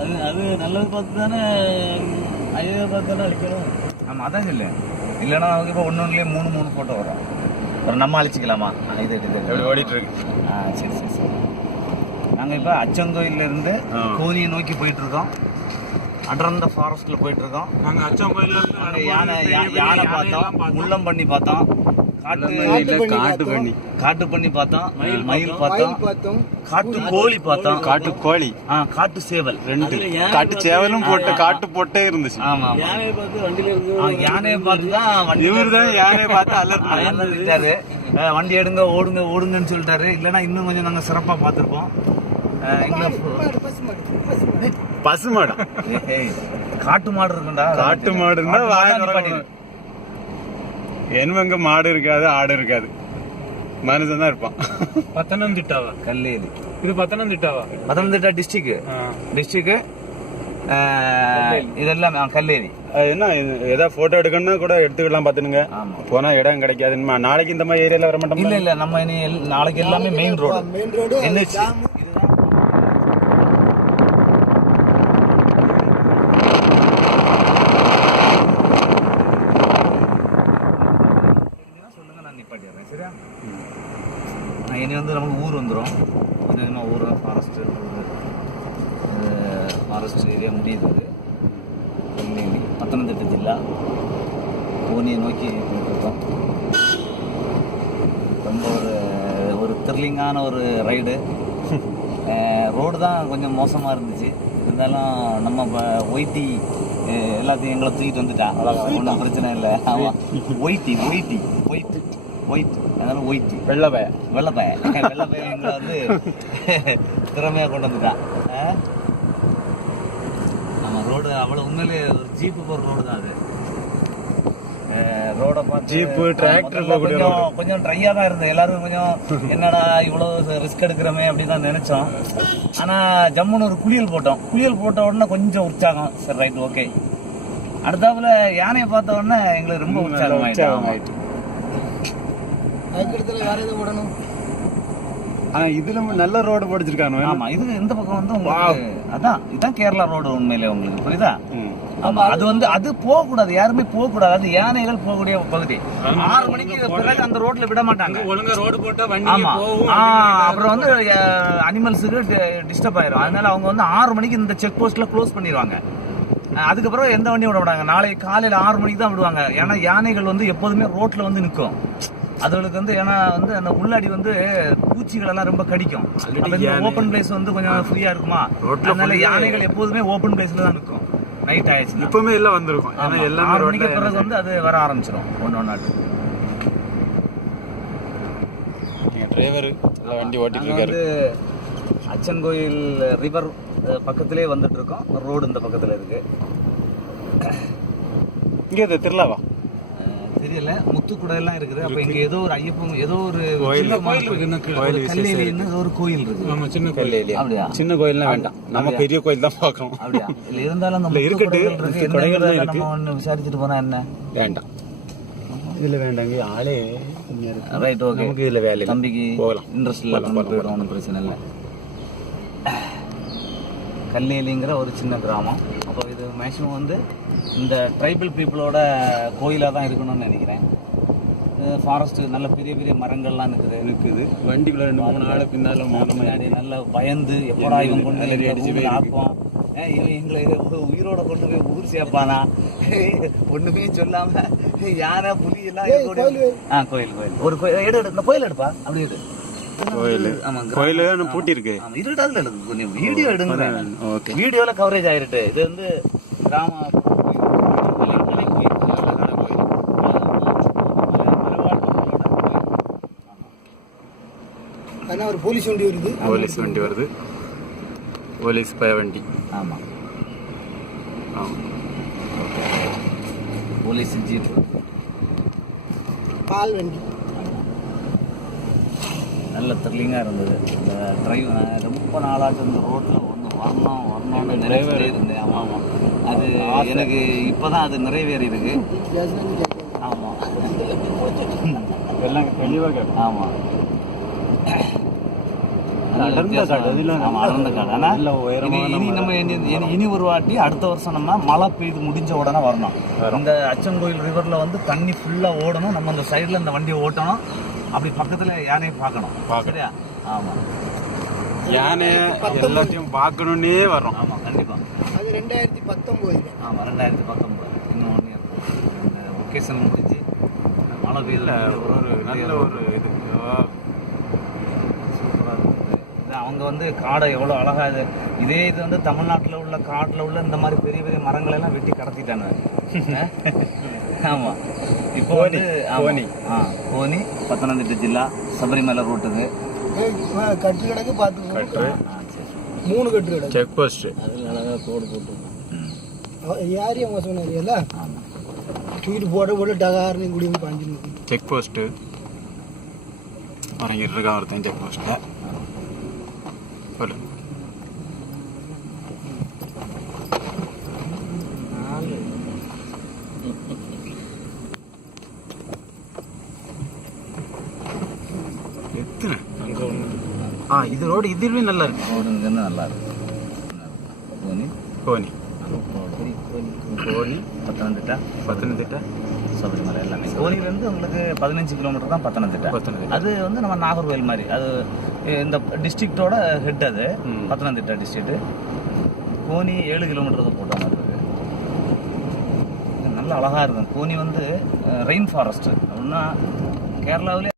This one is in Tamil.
அது நல்லது பார்த்து தானே ஐயோ பார்த்து தானே அழிக்கணும். ஆமாம் அதான் இல்லை, இல்லைன்னா அவங்க இப்போ ஒன்றுலேயே 3 ஃபோட்டோ வரும். அப்புறம் நம்ம அழிச்சிக்கலாமா? இது எப்படி ஓடிட்டு இருக்கு? சரி சரி சரி. நாங்கள் இப்போ அச்சங்கோயிலேருந்து கோனியை நோக்கி போயிட்டு இருக்கோம். அடர்ந்த ஃபாரஸ்ட்ல போயிட்டு இருக்கோம். நாங்கள் அச்சங்கோயில யானை பார்த்தோம், முள்ளம் பண்ணி பார்த்தோம், காட்டு பண்ணி பார்த்தோம், மயில் பார்த்தோம், காட்டு கோழி பார்த்தோம், காட்டு சேவல் 2 காட்டு சேவலும் போட்டு காட்டு போட்டே இருந்துச்சு. ஆமா யானையை பார்த்து வண்டியில இருந்து யானையை பார்த்து தான் இவரு தான் யானையை பார்த்து அலர்ட்டாரு. வண்டி எடுங்க ஓடுங்கன்னு சொல்லிட்டாரு. இல்லைன்னா இன்னும் கொஞ்சம் நாங்க சிறப்பா பார்த்துருப்போம். பசுமாடு காட்டு மாடு இருக்குண்டா. காட்டு மாடுன்னா எங்க மாடு இருக்காது, ஆடு இருக்காது, மனுஷன் தான் இருப்பான். பத்தனந்திட்டாவா? கல்லேரி. இது பத்தனந்திட்டாவா? பத்தனந்திட்டா டிஸ்ட்ரிக்ட் இதெல்லாம் கல்லேரி. என்ன ஏதாவது போட்டோ எடுக்கணும்னா கூட எடுத்துக்கலாம். பாத்துனுங்க, போனா இடம் கிடைக்காது. நாளைக்கு இந்த மாதிரி ஏரியால வர மாட்டோம். இல்ல நம்ம இனி நாளைக்கு எல்லாமே மெயின் ரோடு என்ன இனி வந்து நமக்கு ஊர் வந்துடும். கொஞ்சம் ஊர் ஃபாரஸ்ட் ஏரியா முடியுது. பத்தனந்திட்டா ஜில்லா கோனியை நோக்கி போயிட்டுருக்கோம். ரொம்ப ஒரு த்ரில்லிங்கான ஒரு ரைடு. ரோடு தான் கொஞ்சம் மோசமாக இருந்துச்சு. இருந்தாலும் நம்ம ஒயிட்டி எல்லாத்தையும் எங்களை தூக்கிட்டு வந்துட்டா. ஒன்றும் பிரச்சனை இல்லை. ஆமாம், ஒயிட் அதனால ஒயிட் வெள்ளப்பைய எங்களை வந்து திறமையாக கொண்டு வந்துட்டான். நம்ம ரோடு அவ்வளோ உண்மையிலே ஒரு ஜீப்பு போகிற ரோடு தான் அது. ரோட பார்த்து ஜீப்பு டிராக்டர் கொஞ்சம் ட்ரையாக தான் இருந்தது. எல்லாரும் கொஞ்சம் என்னடா இவ்வளோ ரிஸ்க் எடுக்கிறோமே அப்படின்னு தான் நினைச்சோம். ஆனால் ஜம்முன்னு ஒரு குளியல் போட்ட உடனே கொஞ்சம் உற்சாகம். சரி ரைட் ஓகே. அடுத்தாப்புல யானையை பார்த்த உடனே எங்களுக்கு ரொம்ப உற்சாகம் ஆயிட்டு. வேற எதுவும் விடணும். இதுல நல்ல ரோடு போடிச்சிருக்காங்க. ஆமா, இது இந்த பக்கம் வந்து உங்களுக்கு இதான் கேரளா ரோடு உண்மையிலே. உங்களுக்கு புரியுதா? ஆமா, அது வந்து அது போகக்கூடாது, யாருமே போகக்கூடாது. அது யானைகள் போகக்கூடிய பகுதி. 6 மணிக்கு பிறகு அந்த ரோட்ல விட மாட்டாங்க. ஒழுங்கா ரோடு போட்டா வண்டி ஆமா, அப்புறம் வந்து அனிமல்ஸுக்கு டிஸ்டர்ப் ஆயிரும். அதனால அவங்க வந்து 6 மணிக்கு இந்த செக் போஸ்ட்ல க்ளோஸ் பண்ணிடுவாங்க. அதுக்கப்புறம் எந்த வண்டியும் விட மாட்டாங்க. நாளைக்கு காலையில 6 மணிக்கு தான் விடுவாங்க. ஏன்னா யானைகள் வந்து எப்போதுமே ரோட்ல வந்து நிற்கும். அதுகளுக்கு வந்து ஏன்னா வந்து அந்த உள்ளாடி வந்து பூச்சிகள் எல்லாம் ரொம்ப கடிக்கும். ஓப்பன் பிளேஸ் வந்து கொஞ்சம் ஃப்ரீயா இருக்குமா, அதனால யானைகள் எப்போதுமே ஓப்பன் பிளேஸ்ல தான் நிற்கும். நைட் ஆயிடுச்சு இப்பவுமே எல்லாம் வந்திருக்கும். 6 மணிக்கு பிறகு வந்து அது வர ஆரம்பிச்சிடும் ஒன்னொன்னாட்டு. டிரைவர் வண்டி ஓட்டிட்டு இருக்காரு. அச்சன்கோயில் ரிவர் பக்கத்திலே வந்துட்டு இருக்கோம். ரோடு இந்த பக்கத்துல இருக்கு. இங்க திருவிழாவா தெரியல, முத்துக்குடை எல்லாம் இருக்குது. அப்ப இங்க ஏதோ ஒரு ஐயப்பன் ஏதோ ஒரு கோயில் இருக்கு. சின்ன கோயில். அப்படியா? சின்ன கோயில்லாம் வேண்டாம், நம்ம பெரிய கோயில் தான் பாக்கணும். அப்படியா? இல்ல இருந்தாலும் அந்த இருக்கட்டும், நம்ம விசாரிச்சுட்டு போனா என்ன வேண்டாம். இதுல வேண்டாங்க ஆளே. Right okay. நமக்கு இதுல வேலை தம்பிக்கு போகலாம், இன்ட்ரெஸ்ட் இல்ல, போயிடும், ஒன்றும் பிரச்சனை இல்லை. கல்லேலிங்கிற ஒரு சின்ன கிராமம். அப்போ இது மேக்ஸிமம் வந்து இந்த ட்ரைபல் பீப்புளோட கோயிலாக தான் இருக்கணும்னு நினைக்கிறேன். ஃபாரஸ்ட் நல்ல பெரிய பெரிய மரங்கள்லாம் இருக்குது. வண்டிக்குள்ள 2-3 நாள் பின்னால முன்னாடி நல்லா பயந்து எப்படா இவன் கொண்டு ஆப்போம், இவன் எங்களை உயிரோட கொண்டு போய் ஊர் சேர்ப்பானா ஒண்ணுமே சொல்லாம யாரா புலி எல்லாம் கோயில் ஒரு கோயில் இந்த கோயில் எடுப்பா அப்படி இருக்கு. கோயில் பூட்டி இருக்கு. இருட்டாதுல எடுக்கு, கொஞ்சம் வீடியோ எடுங்க. வீடியோல கவரேஜ் ஆயிருட்டு. இது வந்து கிராம ஒரு போலீஸ் வண்டி வருது. போலீஸ் பய வண்டி. ஆமா, போலீஸ் ஜீப், பால் வண்டி. நல்ல த்ரில்லிங்காக இருந்தது இந்த டிரைவ். ரொம்ப நாளாச்சு இந்த ரோட்டில் வரணும்னு நிறைவேறி இருந்தேன். ஆமாம், அது எனக்கு இப்போதான் அது நிறைவேறி இருக்கு. ஆமாம், எல்லாம் தெளிவாக. ஆமாம், அடர்ந்த காடு, அதுல ஆமா, அடர்ந்த காடு. ஆனா நல்ல உயரமான இனி நம்ம இனி ஒரு வாட்டி அடுத்த வருஷம் நம்ம மழை பெய்து முடிஞ்ச உடனே வரணும். இந்த அச்சங்கோயில் ரிவர்ல வந்து தண்ணி ஃபுல்லா ஓடணும். நம்ம அந்த சைடுல இந்த வண்டியை ஓட்டணும். அப்படி பக்கத்துல யானையை பார்க்கணும். சரியா? ஆமா, யானை எல்லாத்தையும் பார்க்கணுன்னே வர்றோம். ஆமா, கண்டிப்பா. அது 2019. ஆமா, 2019. இன்னும் 1 இயர். இந்த ஒகேஷன் முடிஞ்சு மழை பெய்யல. ஒரு நல்ல ஒரு இது சூப்பரா இருக்குது. இது அவங்க வந்து காடை எவ்வளோ அழகா இதே இது வந்து தமிழ்நாட்டில் உள்ள காட்டில் உள்ள இந்த மாதிரி பெரிய பெரிய மரங்களை எல்லாம் வெட்டி கடத்திட்டாங்க. ஆமா, இப்போ வந்து கோனி. கோனி பத்தனந்திட்ட ஜில்லா சபரிமலை ரோட்டுக்கு கட்டு கிடக்கு பார்த்து கட்டு 3 கட்டு கிடக்கு. Check post. அதில் அழகாக கோடு போட்டு. யாரையும் அவங்க சொன்னாரியல்ல ஆமாம், தூக்கிட்டு போட்டு டகார்னு குடியும் பாஞ்சிருக்கு. செக் போஸ்ட் இறங்கிட்டு இருக்கான் ஒருத்தன் செக் போஸ்ட்ல. சொல்லு. எத்தனை அங்கே ஒன்று. இது ரோடு இதுவே நல்லா இருக்கு. ரோடுங்கிறது நல்லா இருக்கு. Coney Coney Coney Pathanamthitta Pathanamthitta Sabarimala எல்லாமே. கோனிலேருந்து உங்களுக்கு 15 கிலோமீட்டர் தான் பத்தனந்திட்டா. அது வந்து நம்ம நாகர்கோவில் மாதிரி. அது இந்த டிஸ்ட்ரிக்டோட ஹெட். அது பத்தனந்திட்டா டிஸ்ட்ரிக்ட். கோனி 7 கிலோமீட்டர் தான் போட்ட மாதிரி இருக்கு. நல்ல அழகா இருக்கும். கோனி வந்து ரெயின் ஃபாரஸ்ட் அப்படின்னா கேரளாவிலே